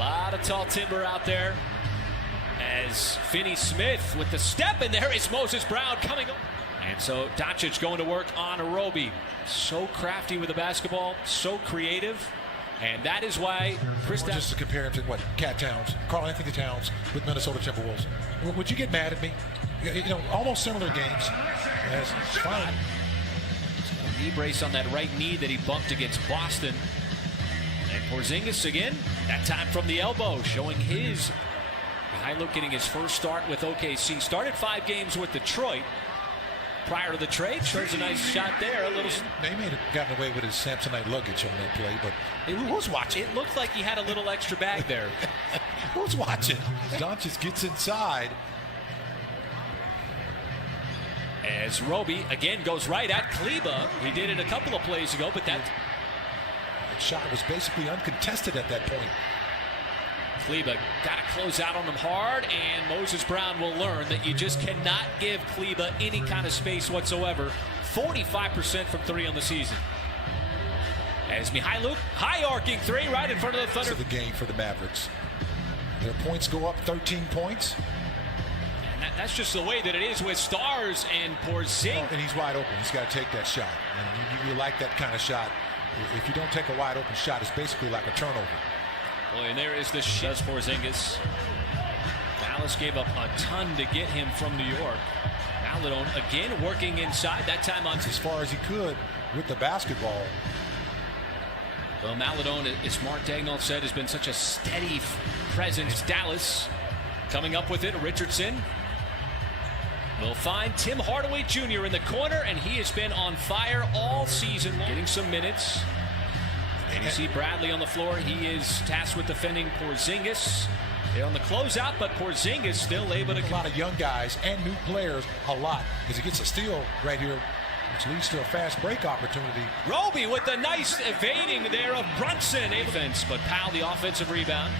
lot of tall timber out there as Finney Smith with the step, and there is Moses Brown coming up. And so Doncic going to work on Roby. So crafty with the basketball, so creative. And that is why Chris Just to compare him to what? Cat Towns, Karl Anthony Towns with Minnesota Timberwolves. Would you get mad at me? You know, almost similar games. Yes, fine. He's got a knee brace on that right knee that he bumped against Boston. And Porzingis again, that time from the elbow, showing his Mykhailiuk getting his first start with OKC. Started 5 games with Detroit. Prior to the trade, shows a nice shot there. They may have gotten away with his Samsonite luggage on that play, but who's watching? It looked like he had a little extra bag there. Who's watching? Doncic gets inside. As Roby again goes right at Kleber. He did it a couple of plays ago, but that shot was basically uncontested at that point. Kleber got to close out on him hard, and Moses Brown will learn that you just cannot give Kleber any kind of space whatsoever. 45% from 3 on the season. As Mykhailiuk, high arcing 3 right in front of the Thunder. The game for the Mavericks. Their points go up 13 points. And that's just the way that it is with stars and Porzingis. And he's wide open. He's got to take that shot. And you like that kind of shot. If you don't take a wide open shot, it's basically like a turnover. Boy, and there is the shot. Porzingis. Dallas gave up a ton to get him from New York. Maledon again working inside, that time on as far as he could with the basketball. Well, Maledon, as Mark Dagnall said, has been such a steady presence. Dallas coming up with it. Richardson will find Tim Hardaway Jr. in the corner, and he has been on fire all season long. Getting some minutes. And you see Bradley on the floor. He is tasked with defending Porzingis. They're on the closeout, but Porzingis still able to. A lot of young guys and new players, a lot, as he gets a steal right here, which leads to a fast break opportunity. Roby with the nice evading there of Brunson. Offense, but Powell the offensive rebound.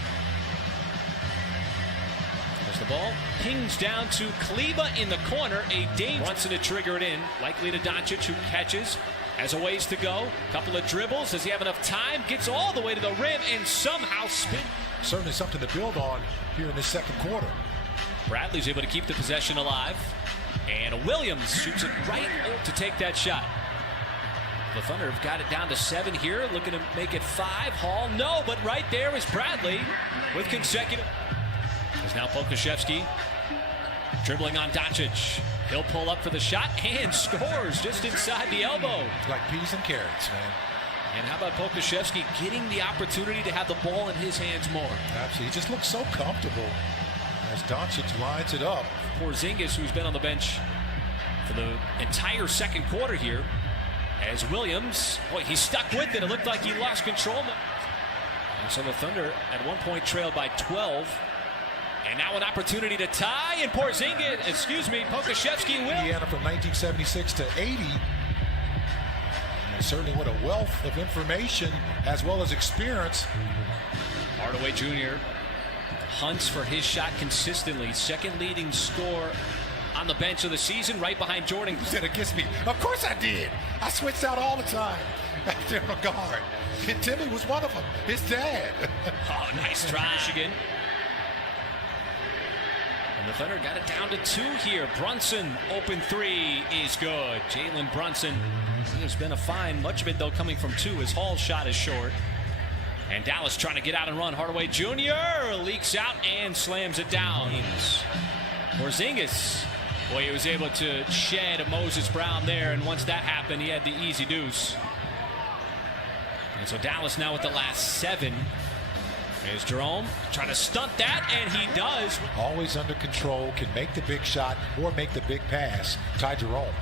As the ball pings down to Kleber in the corner, a danger. Brunson to trigger it in, likely to Doncic, who catches. Has a ways to go. Couple of dribbles. Does he have enough time? Gets all the way to the rim and somehow spin. Certainly something to build on here in the second quarter. Bradley's able to keep the possession alive. And Williams shoots it right to take that shot. The Thunder have got it down to 7 here. Looking to make it 5. Hall, no, but right there is Bradley with consecutive. There's now Pokusevski dribbling on Doncic. He'll pull up for the shot and scores just inside the elbow. Like peas and carrots, man. And how about Pokusevski getting the opportunity to have the ball in his hands more? Absolutely. He just looks so comfortable as Doncic lines it up. Porzingis, who's been on the bench for the entire second quarter here, as Williams, boy, he stuck with it. It looked like he lost control. And so the Thunder at one point trailed by 12. And now an opportunity to tie, and Pokusevski will. Indiana from 1976 to 80. And certainly what a wealth of information as well as experience. Hardaway Jr. hunts for his shot consistently. Second leading scorer on the bench of the season, right behind Jordan. You said against me. Of course I did. I switched out all the time after a guard. And Timmy was one of them. His dad. Oh, nice try, Michigan. And the Thunder got it down to 2 here. Brunson, open 3 is good. Jalen Brunson, he has been a fine. Much of it, though, coming from 2. His Hall shot is short. And Dallas trying to get out and run. Hardaway Jr. leaks out and slams it down. Porzingis, boy, he was able to shed a Moses Brown there. And once that happened, he had the easy deuce. And so Dallas now with the last 7. There's Jerome trying to stunt that, and he does. Always under control, can make the big shot or make the big pass. Ty Jerome.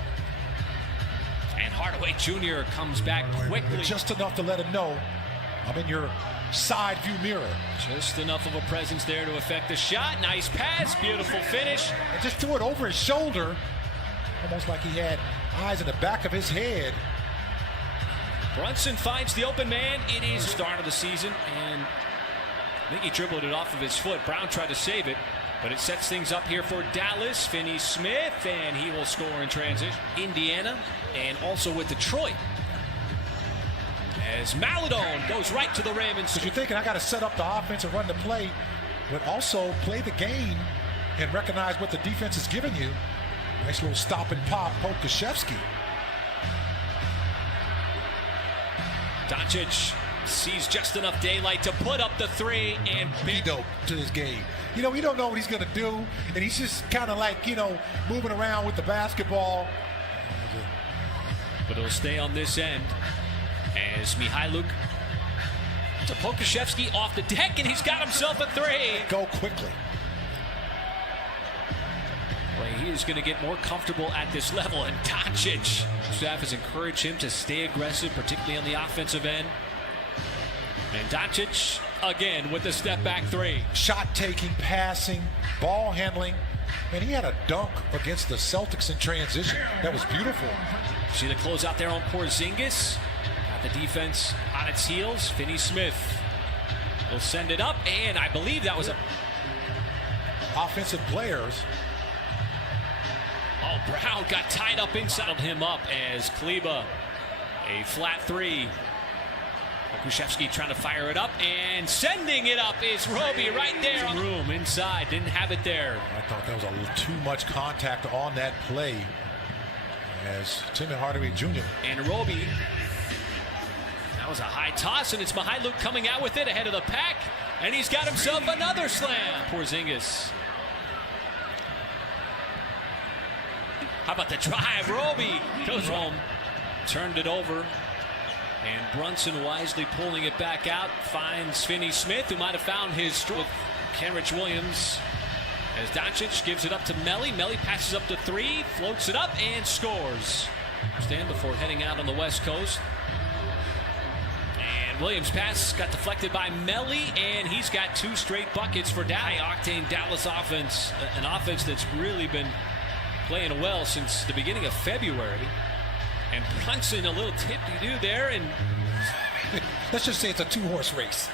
And Hardaway Jr. comes back quickly. Just enough to let him know I'm in your side view mirror. Just enough of a presence there to affect the shot. Nice pass, beautiful finish. And just threw it over his shoulder, almost like he had eyes in the back of his head. Brunson finds the open man. It is the start of the season, and I think he dribbled it off of his foot. Brown tried to save it, but it sets things up here for Dallas. Finney Smith, and he will score in transition. Indiana, and also with Detroit. As Maladone goes right to the rim. Because you're thinking, I got to set up the offense and run the play, but also play the game and recognize what the defense is giving you. Nice little stop and pop, Pokashevsky. Doncic sees just enough daylight to put up the three, and Dope to his game. You know, we don't know what he's going to do, and he's just kind of like, you know, moving around with the basketball. But it'll stay on this end as Mihailuk to Pokashevsky off the deck, and he's got himself a three. Go quickly. Well, he is going to get more comfortable at this level, and Doncic, staff has encouraged him to stay aggressive, particularly on the offensive end. And Doncic again with the step back three. Shot taking, passing, ball handling. And he had a dunk against the Celtics in transition. That was beautiful. See the close out there on Porzingis. Got the defense on its heels. Finney-Smith will send it up, and I believe that was a offensive players. Oh, Brown got tied up inside of him up as Kleba, a flat three. Okushevsky trying to fire it up, and sending it up is Roby right there. Room inside, didn't have it there. I thought that was a little too much contact on that play as Tim Hardaway Jr. And Roby, that was a high toss, and it's Mihailuk coming out with it ahead of the pack, and he's got himself another slam. Porzingis. How about the drive? Roby goes home, turned it over. And Brunson wisely pulling it back out, finds Finney-Smith, who might have found his stroke. Kenrich Williams, as Doncic gives it up to Melli. Melli passes up to three, floats it up, and scores. Stand before heading out on the West Coast. And Williams' pass got deflected by Melli, and he's got two straight buckets for high-octane Dallas offense, an offense that's really been playing well since the beginning of February. And Brunson a little tip-de-doo there, and let's just say it's a two-horse race.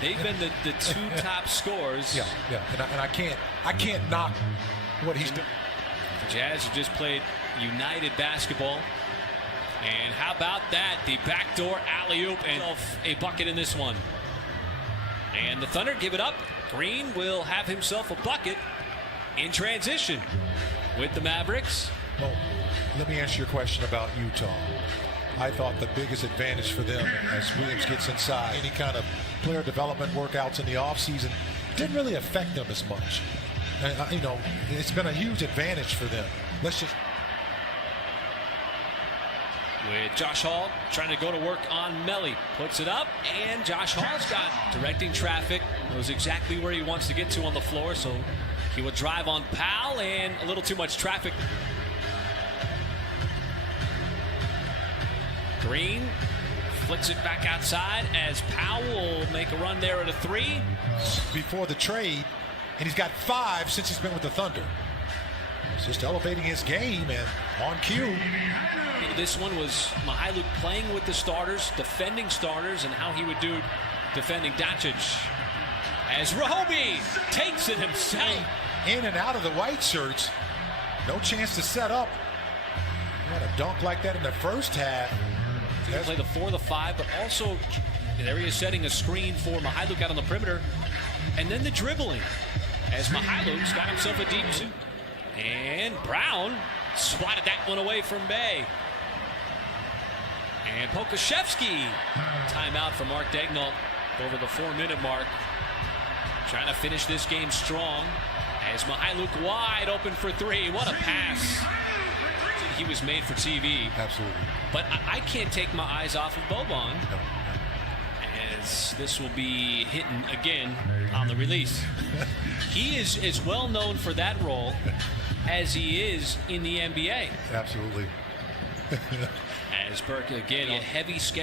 They've been the two top scorers. Yeah, and I can't knock what he's doing. The Jazz have just played united basketball, and how about that? The backdoor alley-oop and a bucket in this one. And the Thunder give it up. Green will have himself a bucket in transition with the Mavericks. Well, let me answer your question about Utah. I thought the biggest advantage for them as Williams gets inside, any kind of player development workouts in the offseason didn't really affect them as much. And, you know, it's been a huge advantage for them. Let's just. With Josh Hall trying to go to work on Melli. Puts it up, and Josh Hall's got directing traffic. Knows exactly where he wants to get to on the floor, so he will drive on Powell, and a little too much traffic. Green flicks it back outside as Powell will make a run there at a three. Before the trade, and he's got 5 since he's been with the Thunder. He's just elevating his game and on cue. This one was Mihailuk playing with the starters, defending starters, and how he would do defending Doncic. As Roby takes it himself. In and out of the white shirts. No chance to set up. He had a dunk like that in the first half. He's play the 4, the 5, but also there he is setting a screen for Mihailuk out on the perimeter. And then the dribbling as Mihailuk's got himself a deep two. And Brown swatted that one away from Bay. And Pokashevsky, timeout for Mark Daignault over the 4-minute mark. Trying to finish this game strong as Mihailuk wide open for three. What a pass. He was made for TV. Absolutely. But I can't take my eyes off of Boban. No. As this will be hitting again on the release. He is as well known for that role as he is in the NBA. Absolutely. As Burke again, a heavy schedule.